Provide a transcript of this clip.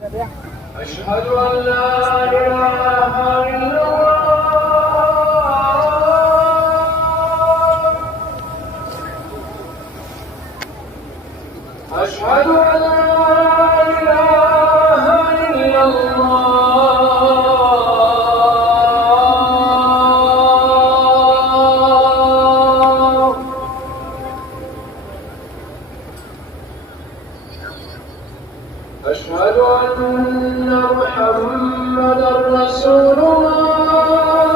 أشهد أن لا إله إلا الله. أشهد أن لا إله إلا الله. أشهد أن محمدًا رسول الله.